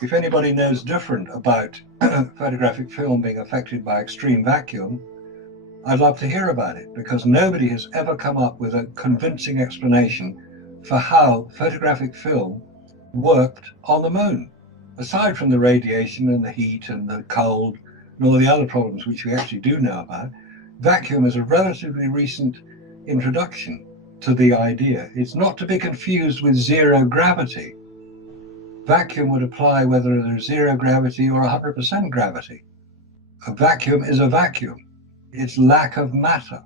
If anybody knows different about photographic film being affected by extreme vacuum, I'd love to hear about it, because nobody has ever come up with a convincing explanation for how photographic film worked on the moon. Aside from the radiation and the heat and the cold and all the other problems which we actually do know about, vacuum is a relatively recent introduction to the idea. It's not to be confused with zero gravity. Vacuum would apply whether there's zero gravity or 100% gravity. A vacuum is a vacuum. It's lack of matter,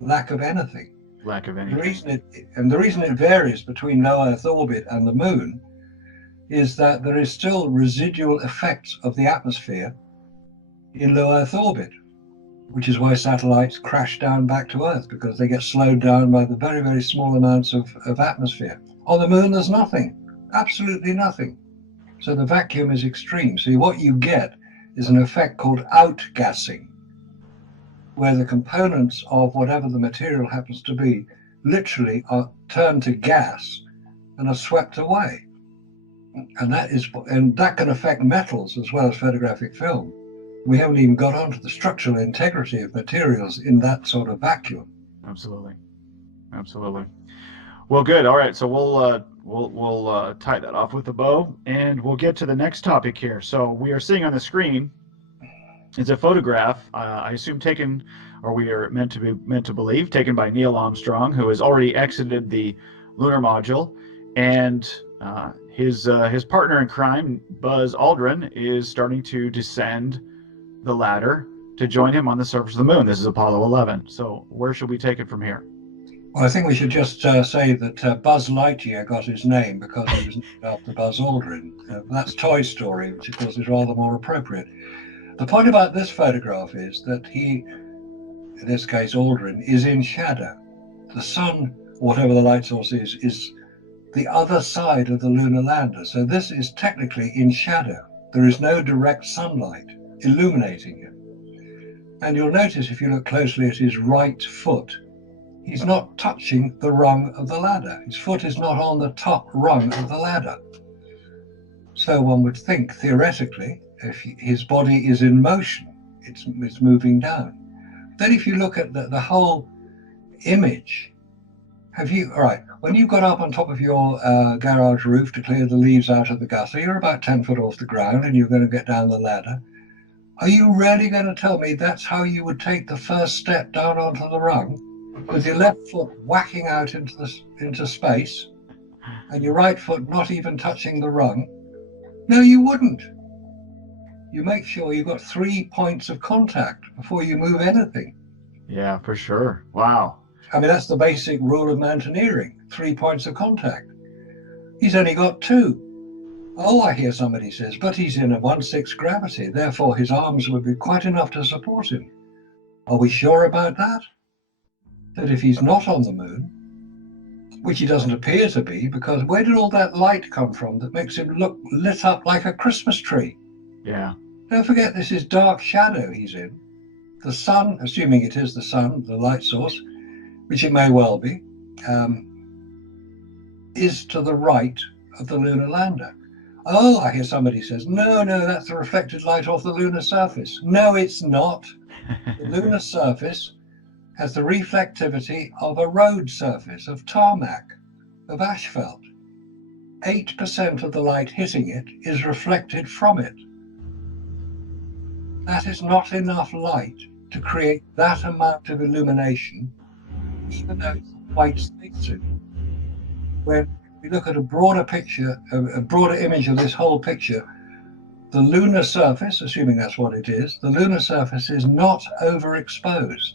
lack of anything. Lack of The anything. reason it varies between low Earth orbit and the moon is that there is still residual effects of the atmosphere in low Earth orbit, which is why satellites crash down back to Earth, because they get slowed down by the very, very small amounts of atmosphere. On the moon, there's nothing, absolutely nothing. So the vacuum is extreme. So what you get is an effect called outgassing, where the components of whatever the material happens to be literally are turned to gas and are swept away. And that can affect metals as well as photographic film. We haven't even got onto the structural integrity of materials in that sort of vacuum. Absolutely. Absolutely. Well, good. All right. So we'll tie that off with a bow, and we'll get to the next topic here. So we are seeing on the screen is a photograph, I assume taken, or we are meant to believe, taken by Neil Armstrong, who has already exited the lunar module, and his partner in crime, Buzz Aldrin, is starting to descend the ladder to join him on the surface of the moon. This is Apollo 11. So where should we take it from here? Well, I think we should just say that Buzz Lightyear got his name because he was named after Buzz Aldrin. That's Toy Story, which of course is rather more appropriate. The point about this photograph is that he, in this case Aldrin, is in shadow. The sun, whatever the light source is the other side of the lunar lander. So this is technically in shadow. There is no direct sunlight illuminating him. And you'll notice if you look closely at his right foot, he's not touching the rung of the ladder. His foot is not on the top rung of the ladder. So one would think, theoretically, if his body is in motion, it's moving down. Then if you look at the whole image, all right, when you got up on top of your garage roof to clear the leaves out of the gutter, you're about 10 foot off the ground and you're going to get down the ladder. Are you really going to tell me that's how you would take the first step down onto the rung, with your left foot whacking out into space and your right foot not even touching the rung? No, you wouldn't. You make sure you've got 3 points of contact before you move anything. Yeah, for sure. Wow. I mean, that's the basic rule of mountaineering, 3 points of contact. He's only got 2. Oh, I hear somebody says, but he's in a 1/6 gravity, therefore his arms would be quite enough to support him. Are we sure about that? That if he's not on the moon, which he doesn't appear to be, because where did all that light come from that makes him look lit up like a Christmas tree? Yeah. Don't forget, this is dark shadow he's in. The sun, assuming it is the sun, the light source, which it may well be, is to the right of the lunar lander. Oh, I hear somebody says, no, that's the reflected light off the lunar surface. No, it's not. The lunar surface has the reflectivity of a road surface, of tarmac, of asphalt. 8% of the light hitting it is reflected from it. That is not enough light to create that amount of illumination, even though it's a white spacesuit. When we look at a broader picture, a broader image of this whole picture, the lunar surface, assuming that's what it is, the lunar surface is not overexposed.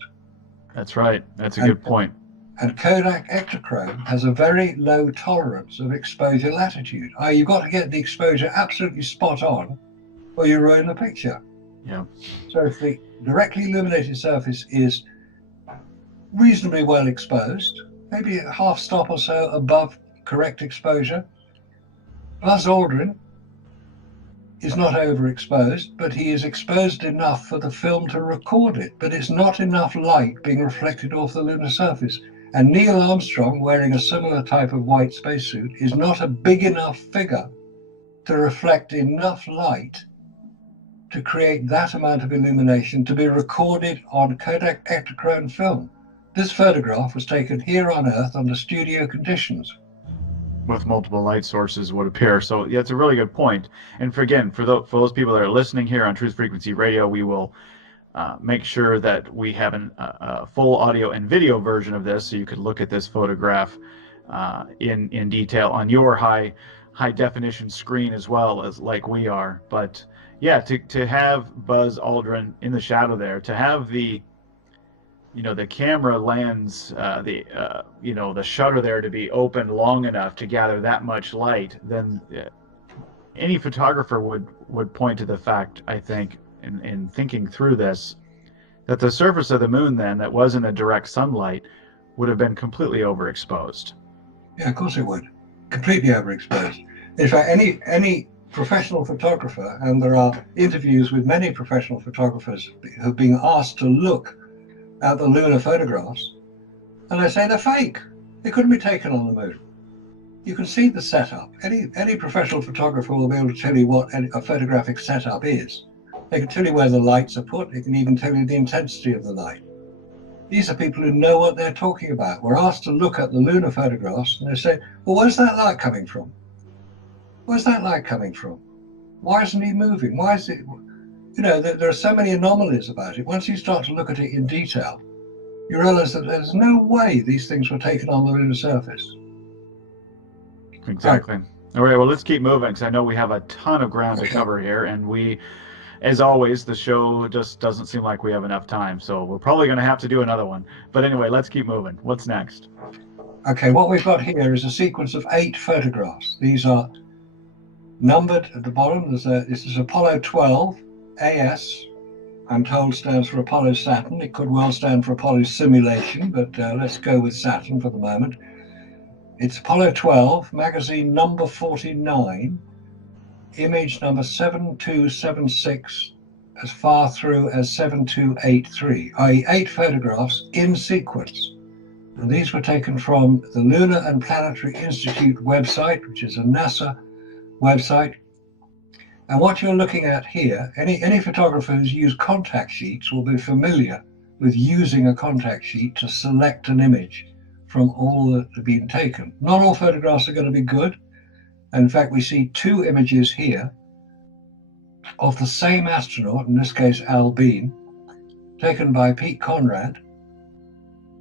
That's right. That's a good point. And Kodak Ektachrome has a very low tolerance of exposure latitude. You've got to get the exposure absolutely spot on, or you ruin the picture. Yeah. So if the directly illuminated surface is reasonably well exposed, maybe a half stop or so above correct exposure, Buzz Aldrin is not overexposed, but he is exposed enough for the film to record it, but it's not enough light being reflected off the lunar surface. And Neil Armstrong, wearing a similar type of white spacesuit, is not a big enough figure to reflect enough light to create that amount of illumination to be recorded on Kodak Ektachrome film. This photograph was taken here on Earth under studio conditions. With multiple light sources would appear. So yeah, it's a really good point. And for those people that are listening here on Truth Frequency Radio, we will make sure that we have a full audio and video version of this, so you could look at this photograph in detail on your high definition screen as well as like we are. But yeah, to have Buzz Aldrin in the shadow there, to have the camera lens, the shutter there to be open long enough to gather that much light, then any photographer would point to the fact, I think, in thinking through this, that the surface of the moon then, that wasn't a direct sunlight, would have been completely overexposed. Yeah, of course it would. Completely overexposed. In fact, any professional photographer, and there are interviews with many professional photographers who've been asked to look at the lunar photographs, and they say they're fake. They couldn't be taken on the moon. You can see the setup. Any professional photographer will be able to tell you what a photographic setup is. They can tell you where the lights are put. They can even tell you the intensity of the light. These are people who know what they're talking about. We're asked to look at the lunar photographs, and they say, well, where's that light coming from? Where's that light coming from? Why isn't he moving? Why is it? There are so many anomalies about it. Once you start to look at it in detail, you realize that there's no way these things were taken on the lunar surface. Exactly. All right, well, let's keep moving, because I know we have a ton of ground to cover here, and we, as always, the show just doesn't seem like we have enough time, so we're probably going to have to do another one. But anyway, let's keep moving. What's next? Okay, what we've got here is a sequence of 8 photographs. These are numbered at the bottom. This is Apollo 12. AS, I'm told, stands for Apollo Saturn. It could well stand for Apollo Simulation, but let's go with Saturn for the moment. It's Apollo 12, magazine number 49, image number 7276, as far through as 7283, i.e. 8 photographs in sequence. And these were taken from the Lunar and Planetary Institute website, which is a NASA website. And what you're looking at here, any photographer who's used contact sheets will be familiar with using a contact sheet to select an image from all that have been taken. Not all photographs are going to be good. And in fact, we see 2 images here of the same astronaut, in this case Al Bean, taken by Pete Conrad.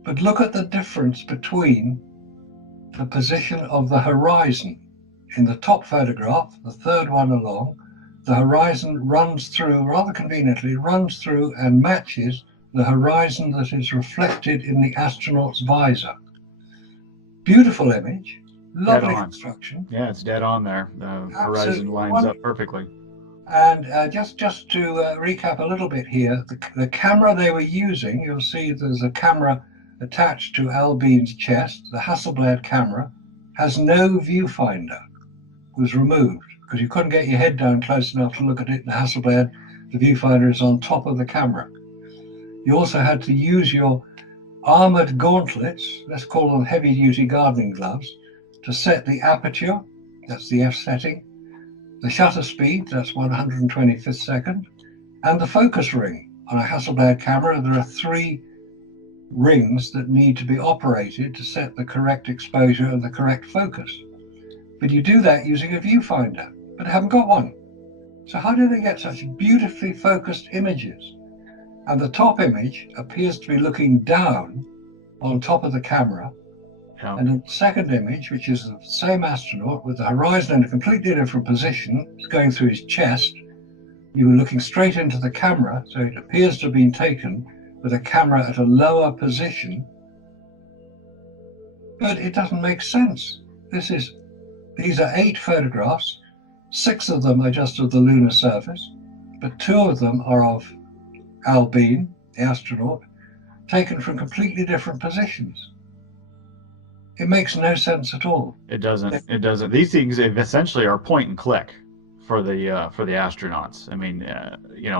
But look at the difference between the position of the horizon. In the top photograph, the third one along, the horizon runs through, rather conveniently, runs through and matches the horizon that is reflected in the astronaut's visor. Beautiful image, lovely construction. Yeah, it's dead on there. The horizon lines up perfectly. And just to recap a little bit here, the camera they were using, you'll see there's a camera attached to Al Bean's chest. The Hasselblad camera has no viewfinder, was removed, because you couldn't get your head down close enough to look at it in the Hasselblad. The viewfinder is on top of the camera. You also had to use your armored gauntlets, let's call them heavy-duty gardening gloves, to set the aperture, that's the F setting, the shutter speed, that's 125th second, and the focus ring. On a Hasselblad camera, there are 3 rings that need to be operated to set the correct exposure and the correct focus. But you do that using a viewfinder, but I haven't got one. So how do they get such beautifully focused images? And the top image appears to be looking down on top of the camera. Yeah. And the second image, which is the same astronaut with the horizon in a completely different position, it's going through his chest. You were looking straight into the camera, so it appears to have been taken with a camera at a lower position. But it doesn't make sense. These are 8 photographs. 6 of them are just of the lunar surface, but 2 of them are of Al Bean, the astronaut, taken from completely different positions. It makes no sense at all. It doesn't. These things essentially are point and click for the astronauts. I mean,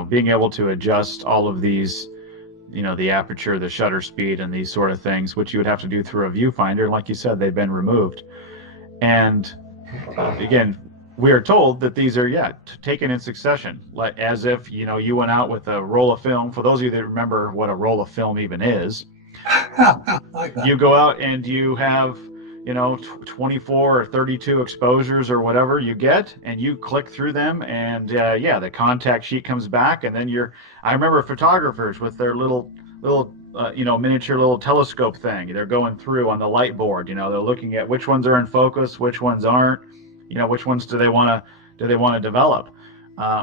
being able to adjust all of these, the aperture, the shutter speed, and these sort of things, which you would have to do through a viewfinder. Like you said, they've been removed. And again, we are told that these are taken in succession, like as if you went out with a roll of film. For those of you that remember what a roll of film even is, Like that. you go out and you have 24 or 32 exposures or whatever you get, and you click through them, and the contact sheet comes back, and then I remember photographers with their little miniature little telescope thing. They're going through on the light board. They're looking at which ones are in focus, which ones aren't. Which ones do they want to develop.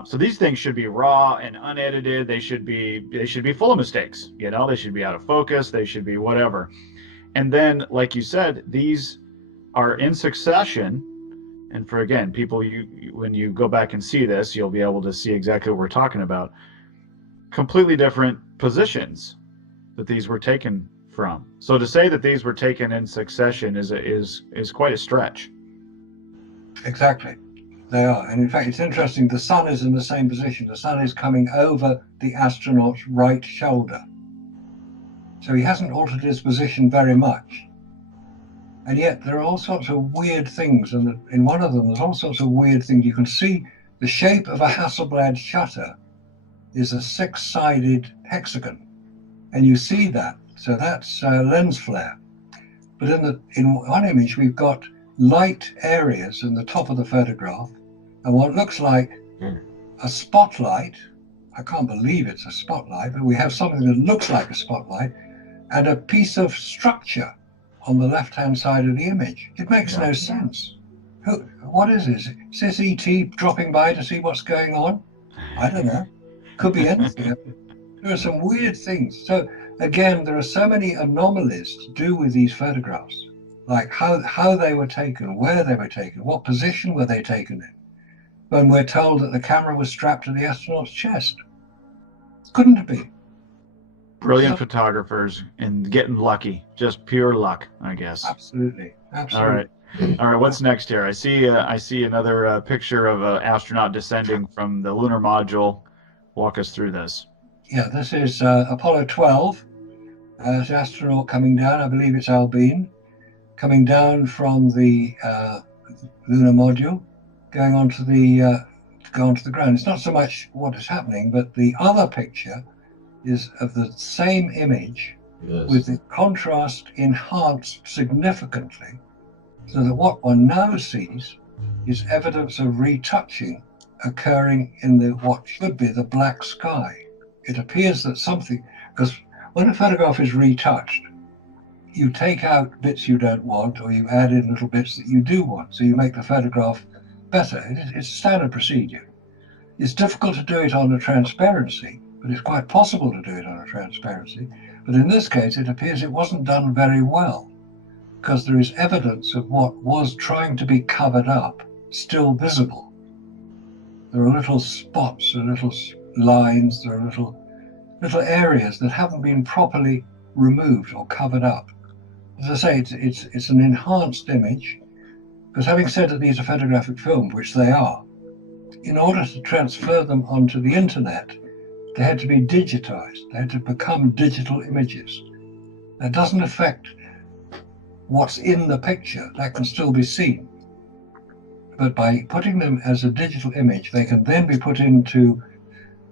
So these things should be raw and unedited. They should be full of mistakes. They should be out of focus. They should be whatever. And then, like you said, these are in succession. And for, again, people, when you go back and see this, you'll be able to see exactly what we're talking about. Completely different positions that these were taken from. So to say that these were taken in succession is quite a stretch. Exactly. They are. And in fact, it's interesting. The sun is in the same position. The sun is coming over the astronaut's right shoulder. So he hasn't altered his position very much. And yet there are all sorts of weird things. And in one of them, there's all sorts of weird things. You can see the shape of a Hasselblad shutter is a 6-sided hexagon. And you see that. So that's lens flare. But in one image, we've got light areas in the top of the photograph and what looks like a spotlight. I can't believe it's a spotlight, but we have something that looks like a spotlight and a piece of structure on the left-hand side of the image. It makes no sense. What is this? Is this ET dropping by to see what's going on? I don't know. Could be anything. There are some weird things. So again, there are so many anomalies to do with these photographs, like how they were taken, where they were taken, what position were they taken in, when we're told that the camera was strapped to the astronaut's chest. Couldn't it be? Brilliant photographers and getting lucky, just pure luck, I guess. Absolutely. All right. What's next here? I see another picture of an astronaut descending from the lunar module. Walk us through this. Yeah, this is Apollo 12. The astronaut coming down. I believe it's Albine, coming down from the lunar module, going onto the ground. It's not so much what is happening, but the other picture is of the same image, with the contrast enhanced significantly, so that what one now sees is evidence of retouching occurring in what should be the black sky. It appears that something, because when a photograph is retouched, you take out bits you don't want, or you add in little bits that you do want, so you make the photograph better. It's a standard procedure. It's difficult to do it on a transparency, but it's quite possible to do it on a transparency. But in this case, it appears it wasn't done very well, because there is evidence of what was trying to be covered up still visible. There are little spots, there are little lines, there are little areas that haven't been properly removed or covered up. As I say, it's an enhanced image, because having said that these are photographic films, which they are, in order to transfer them onto the internet, they had to be digitized. They had to become digital images. That doesn't affect what's in the picture. That can still be seen. But by putting them as a digital image, they can then be put into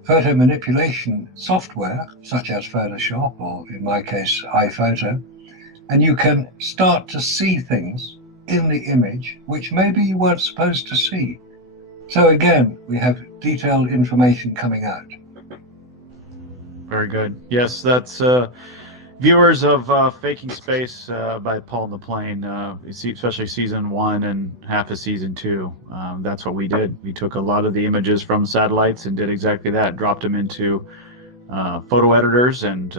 photo manipulation software, such as Photoshop, or in my case, iPhoto, and you can start to see things in the image which maybe you weren't supposed to see. So again, we have detailed information coming out. Very good. Yes, that's viewers of Faking Space by Paul and the Plane, especially season 1 and half of season 2. That's what we did. We took a lot of the images from satellites and did exactly that. Dropped them into photo editors and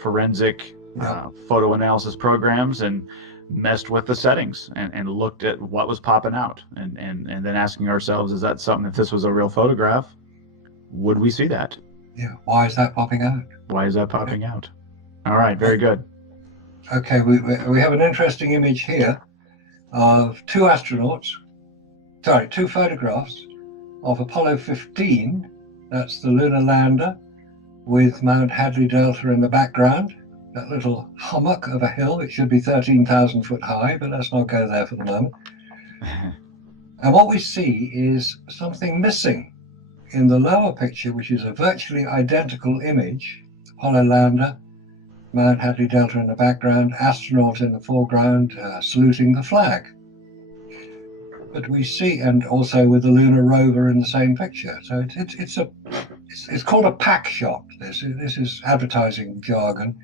forensic photo analysis programs, and messed with the settings and looked at what was popping out, and then asking ourselves, is that something, if this was a real photograph, would we see that? Yeah. Why is that popping out? Why is that popping out? All right. Very good. Okay. We have an interesting image here of two photographs of Apollo 15. That's the lunar lander with Mount Hadley Delta in the background. That little hummock of a hill. It should be 13,000 foot high, but let's not go there for the moment. And what we see is something missing in the lower picture, which is a virtually identical image. Apollo lander, Mount Hadley Delta in the background, astronaut in the foreground, saluting the flag. But we see, and also with the lunar rover in the same picture. So it's called a pack shot. This is advertising jargon,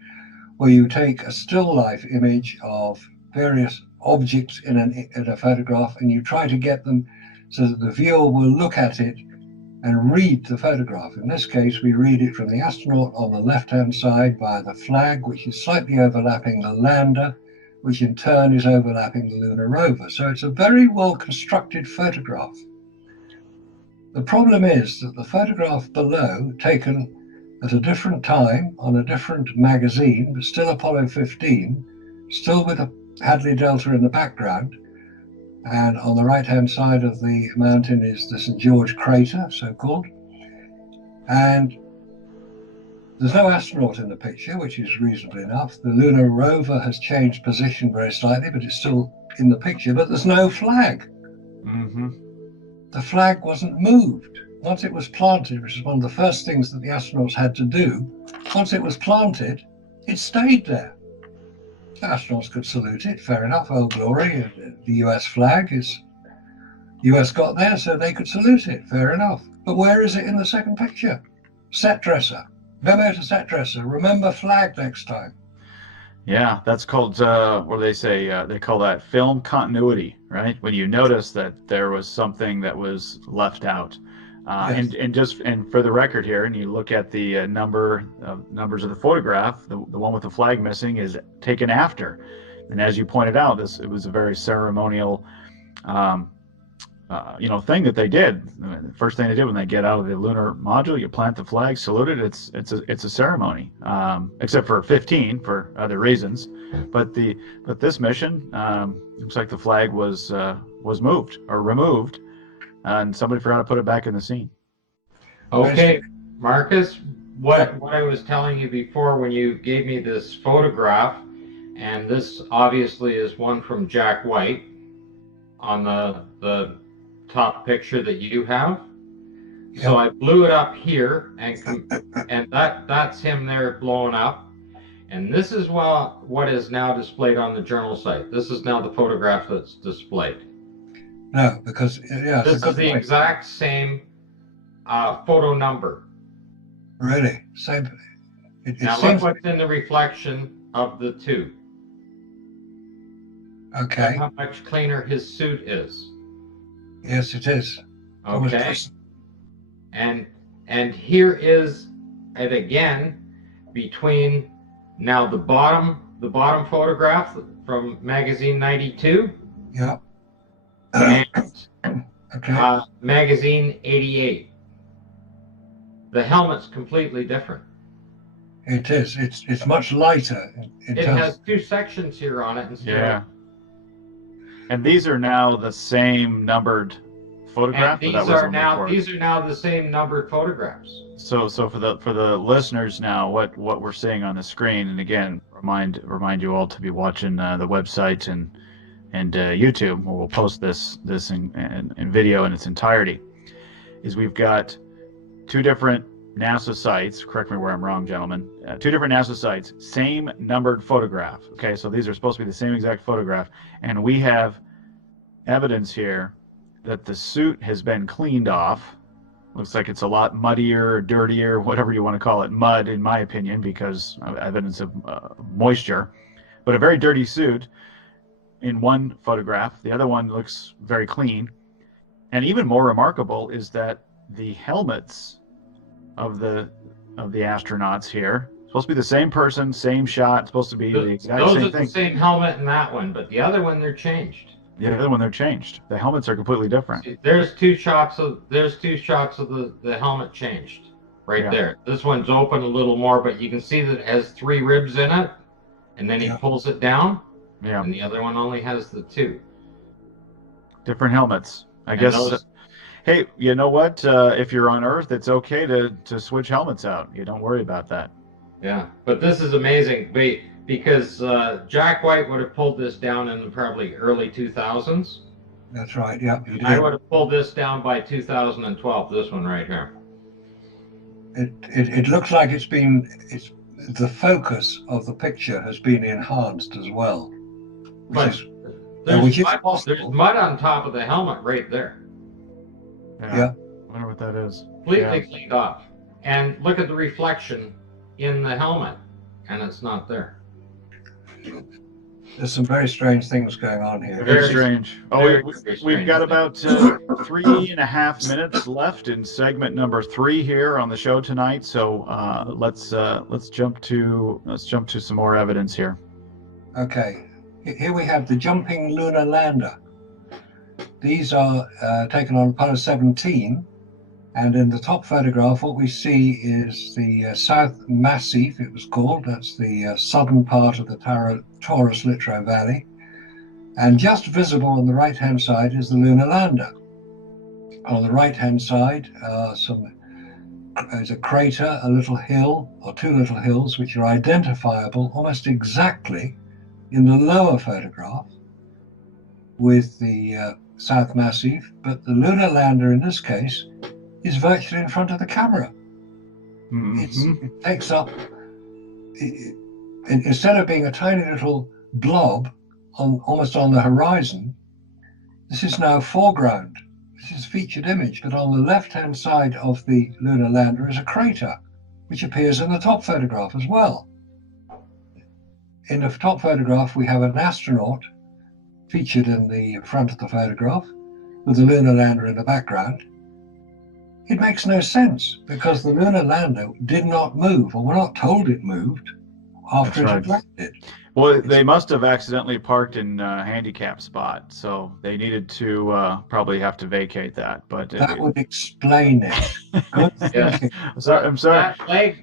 where you take a still life image of various objects in a photograph, and you try to get them so that the viewer will look at it and read the photograph. In this case, we read it from the astronaut on the left-hand side via the flag, which is slightly overlapping the lander, which in turn is overlapping the lunar rover. So it's a very well-constructed photograph. The problem is that the photograph below, taken at a different time on a different magazine, but still Apollo 15, still with a Hadley Delta in the background, and on the right-hand side of the mountain is the St. George crater, so-called. And there's no astronaut in the picture, which is reasonable enough. The lunar rover has changed position very slightly, but it's still in the picture, but there's no flag. Mm-hmm. The flag wasn't moved. Once it was planted, which is one of the first things that the astronauts had to do, once it was planted, it stayed there. The astronauts could salute it, fair enough, oh glory, the US flag is, US got there, so they could salute it, fair enough. But where is it in the second picture? Set dresser, memo to set dresser, remember flag next time. Yeah, that's called, what do they say? They call that film continuity, right? When you notice that there was something that was left out. Yes. And for the record here, and you look at the numbers of the photograph, the one with the flag missing is taken after. And as you pointed out, it was a very ceremonial, thing that they did. The first thing they did when they get out of the lunar module, you plant the flag, salute it. It's a ceremony, except for 15 for other reasons. But this mission, looks like the flag was moved or removed, and somebody forgot to put it back in the scene. Okay, Marcus, what I was telling you before when you gave me this photograph, and this obviously is one from Jack White on the top picture that you have. Yep. So I blew it up here, and that's him there blowing up. And this is what is now displayed on the journal site. This is now the photograph that's displayed. No, because this is the exact same photo number. Really? Same. Now look what's in the reflection of the two. Okay. Look how much cleaner his suit is. Yes, it is. Okay. And here is it again between now the bottom photograph from magazine 92. Yeah. And okay. magazine 88. The helmet's completely different. It is. It's much lighter. It has two sections here on it instead. Yeah. And these are now the same numbered photograph. And these are now the same numbered photographs. So for the listeners now, what we're seeing on the screen, and again, remind you all to be watching the website and YouTube, where we'll post this in video in its entirety, is we've got two different NASA sites. Correct me where I'm wrong, gentlemen. Two different NASA sites, same numbered photograph. Okay, so these are supposed to be the same exact photograph, and we have evidence here that the suit has been cleaned off. Looks like it's a lot muddier, dirtier, whatever you want to call it. Mud, in my opinion, because of evidence of moisture. But a very dirty suit in one photograph. The other one looks very clean. And even more remarkable is that the helmets of the astronauts here supposed to be the same person, same shot, supposed to be the exact same thing. Those are the same helmet in that one, but the other one they're changed. The other one they're changed. The helmets are completely different. See, there's two shots of the helmet changed right there. This one's open a little more, but you can see that it has 3 ribs in it, and then he pulls it down. Yeah. And the other one only has the 2. Different helmets. I guess. Hey, you know what? If you're on Earth, it's okay to switch helmets out. You don't worry about that. Yeah, but this is amazing because Jack White would have pulled this down in the probably early 2000s. That's right. Yeah, you I did. would have pulled this down by 2012. This one right here. It looks like it's the focus of the picture has been enhanced as well, But which is there's possible. mud on top of the helmet right there. Yeah. I wonder what that is. Completely cleaned off. And look at the reflection in the helmet, and it's not there. There's some very strange things going on here. Very strange. We've got about 3.5 minutes left in segment number 3 here on the show tonight. So let's jump to some more evidence here. Okay, here we have the jumping lunar lander. These are taken on Apollo 17, and in the top photograph, what we see is the South Massif, it was called. That's the southern part of the Taurus-Littrow Valley. And just visible on the right-hand side is the lunar lander. On the right-hand side is a crater, a little hill, or two little hills, which are identifiable almost exactly in the lower photograph with the South Massif, but the lunar lander in this case is virtually in front of the camera. It takes up, instead of being a tiny little blob almost on the horizon, this is now foreground. This is featured image, but on the left-hand side of the lunar lander is a crater, which appears in the top photograph as well. In the top photograph, we have an astronaut featured in the front of the photograph with the lunar lander in the background. It makes no sense because the lunar lander did not move, or we're not told it moved after it had landed. Well, they must have accidentally parked in a handicap spot, so they needed to probably have to vacate that. But that would explain it. Good thinking. I'm sorry.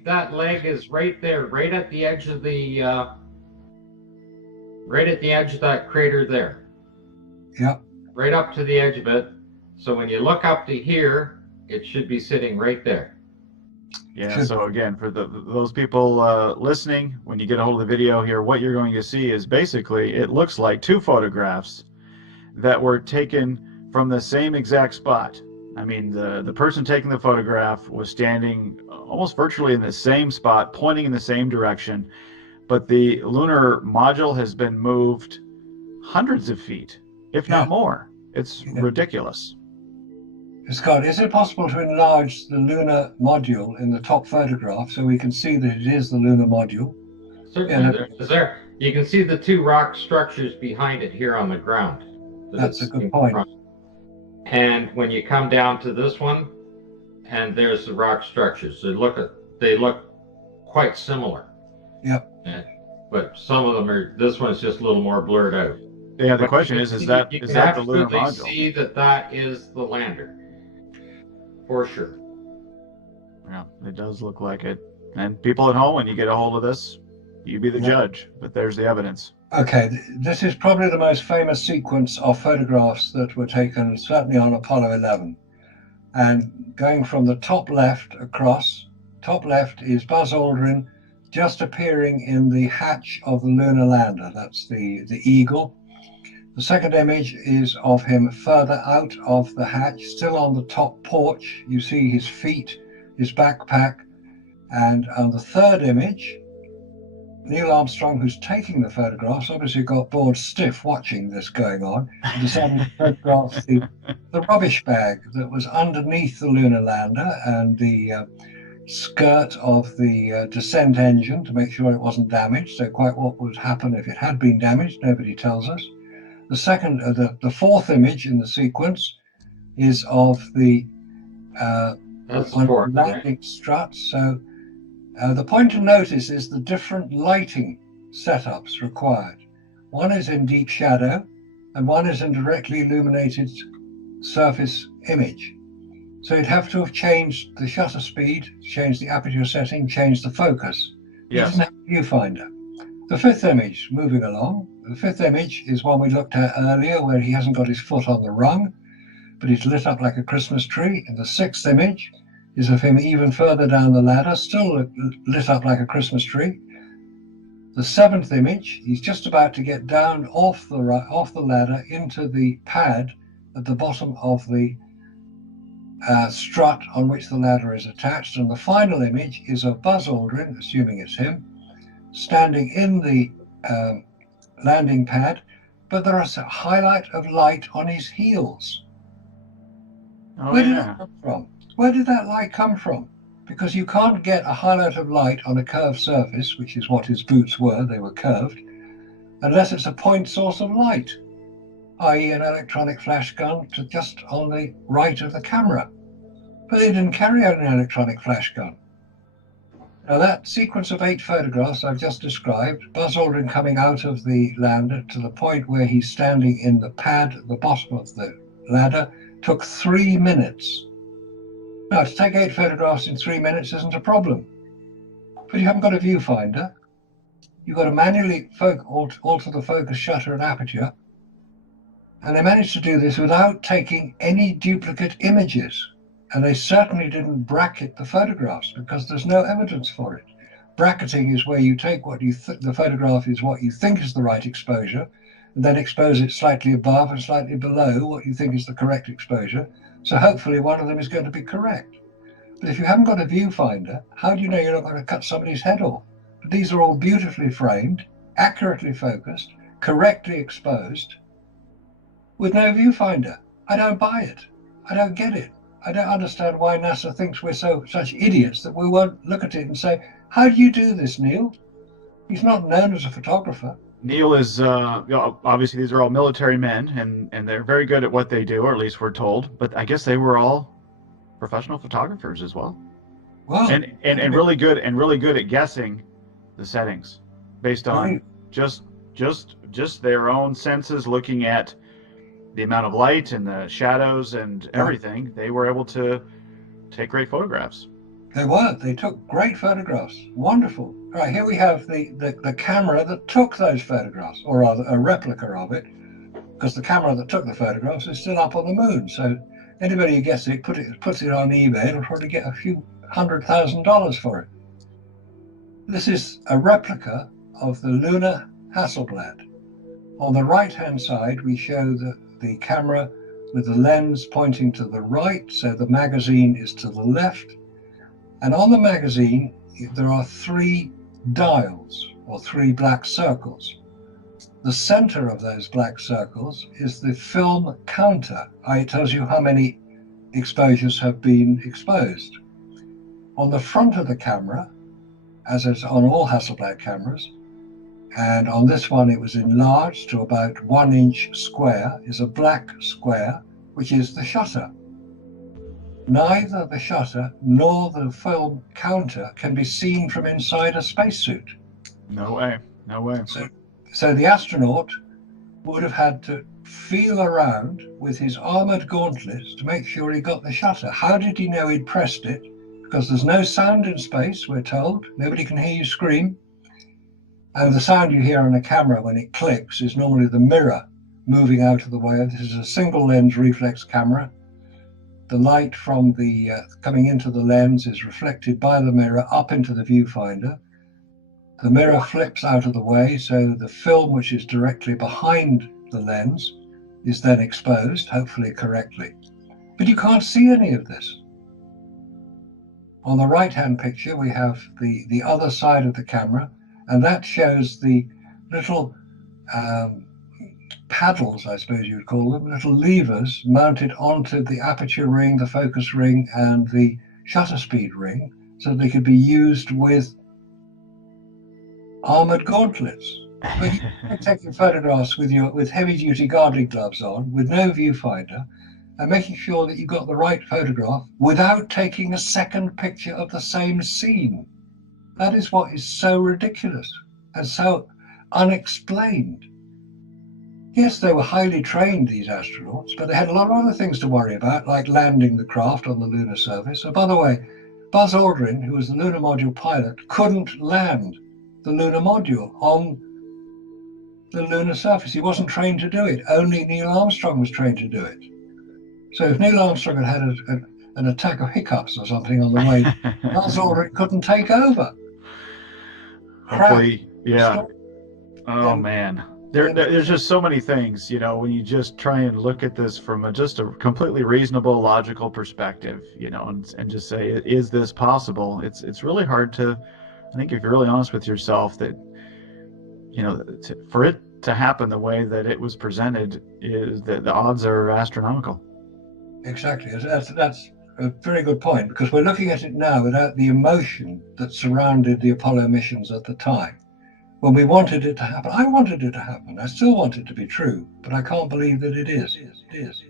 That leg is right there, right at the edge of the, right at the edge of that crater there. Yep. Right up to the edge of it. So when you look up to here, it should be sitting right there. Yeah, so again, for those people listening, when you get a hold of the video here, what you're going to see is basically, it looks like two photographs that were taken from the same exact spot. I mean, the person taking the photograph was standing almost virtually in the same spot, pointing in the same direction, but the lunar module has been moved hundreds of feet, if not more. It's ridiculous. Scott, is it possible to enlarge the lunar module in the top photograph so we can see that it is the lunar module? Certainly, there. You can see the two rock structures behind it here on the ground. That's a good point. And when you come down to this one, and there's the rock structures. They look quite similar. Yep. But some of them are. This one's just a little more blurred out. Yeah. The question is that the lunar module? You can see that is the lander. For sure. Yeah, it does look like it. And people at home, when you get a hold of this, you be the judge. But there's the evidence. Okay, this is probably the most famous sequence of photographs that were taken, certainly on Apollo 11. And going from the top left across, top left is Buzz Aldrin just appearing in the hatch of the lunar lander. That's the Eagle. The second image is of him further out of the hatch, still on the top porch. You see his feet, his backpack. And on the third image, Neil Armstrong, who's taking the photographs, obviously got bored stiff watching this going on, decided to photograph the rubbish bag that was underneath the lunar lander and the skirt of the descent engine to make sure it wasn't damaged. So quite what would happen if it had been damaged, nobody tells us. The fourth image in the sequence is of the landing struts. So the point to notice is the different lighting setups required. One is in deep shadow, and one is in directly illuminated surface image. So you'd have to have changed the shutter speed, changed the aperture setting, changed the focus. Yes. You didn't have a viewfinder. The fifth image, moving along. The fifth image is one we looked at earlier, where he hasn't got his foot on the rung, but he's lit up like a Christmas tree. And the sixth image is of him even further down the ladder, still lit up like a Christmas tree. The seventh image, he's just about to get down off the ladder into the pad at the bottom of the strut on which the ladder is attached. And the final image is of Buzz Aldrin, assuming it's him, standing in the landing pad, but there is a highlight of light on his heels. Oh, Where did yeah. that come from? Where did that light come from? Because you can't get a highlight of light on a curved surface, which is what his boots were, they were curved, unless it's a point source of light, i.e. an electronic flash gun to just on the right of the camera. But they didn't carry out an electronic flash gun. Now that sequence of 8 photographs I've just described, Buzz Aldrin coming out of the lander to the point where he's standing in the pad at the bottom of the ladder, took 3 minutes. Now, to take 8 photographs in 3 minutes isn't a problem, but you haven't got a viewfinder. You've got to manually alter the focus shutter and aperture, and they managed to do this without taking any duplicate images. And they certainly didn't bracket the photographs because there's no evidence for it. Bracketing is where you take what you the photograph is what you think is the right exposure, and then expose it slightly above and slightly below what you think is the correct exposure. So hopefully one of them is going to be correct. But if you haven't got a viewfinder, how do you know you're not going to cut somebody's head off? But these are all beautifully framed, accurately focused, correctly exposed, with no viewfinder. I don't buy it. I don't get it. I don't understand why NASA thinks we're such idiots that we won't look at it and say, how do you do this, Neil? He's not known as a photographer. Neil is obviously these are all military men, and they're very good at what they do, or at least we're told. But I guess they were all professional photographers as well. Well, and really good at guessing the settings based on just their own senses, looking at the amount of light and the shadows and everything. They were able to take great photographs. They took great photographs. Wonderful. All right, here we have the camera that took those photographs, or rather a replica of it, because the camera that took the photographs is still up on the moon. So anybody who gets it, puts it on eBay, will probably get a few $100,000 for it. This is a replica of the lunar Hasselblad. On the right-hand side, we show the camera with the lens pointing to the right, so the magazine is to the left. And on the magazine, there are 3 dials, or 3 black circles. The center of those black circles is the film counter. It tells you how many exposures have been exposed. On the front of the camera, as is on all Hasselblad cameras, and on this one it was enlarged to about 1 inch square, is a black square, which is the shutter. Neither the shutter nor the film counter can be seen from inside a spacesuit. No way. So the astronaut would have had to feel around with his armored gauntlets to make sure he got the shutter. How did he know he'd pressed it? Because there's no sound in space, we're told. Nobody can hear you scream. And the sound you hear on a camera when it clicks is normally the mirror moving out of the way. This is a single lens reflex camera. The light from the coming into the lens is reflected by the mirror up into the viewfinder. The mirror flips out of the way, so the film which is directly behind the lens is then exposed, hopefully correctly. But you can't see any of this. On the right-hand picture, we have the other side of the camera, and that shows the little paddles, I suppose you'd call them, little levers mounted onto the aperture ring, the focus ring, and the shutter speed ring, so they could be used with armored gauntlets. But you're taking photographs with heavy-duty guarding gloves on, with no viewfinder, and making sure that you got the right photograph without taking a second picture of the same scene. That is what is so ridiculous and so unexplained. Yes, they were highly trained, these astronauts, but they had a lot of other things to worry about, like landing the craft on the lunar surface. And by the way, Buzz Aldrin, who was the lunar module pilot, couldn't land the lunar module on the lunar surface. He wasn't trained to do it. Only Neil Armstrong was trained to do it. So if Neil Armstrong had an attack of hiccups or something on the way, Buzz Aldrin couldn't take over. Hopefully, yeah. Oh, man. There's just so many things, when you just try and look at this from just a completely reasonable, logical perspective, and just say, is this possible? It's really hard to, I think, if you're really honest with yourself, that for it to happen the way that it was presented, is that the odds are astronomical. Exactly. That's a very good point, because we're looking at it now without the emotion that surrounded the Apollo missions at the time. When we wanted it to happen, I wanted it to happen. I still want it to be true, but I can't believe that it is. It is.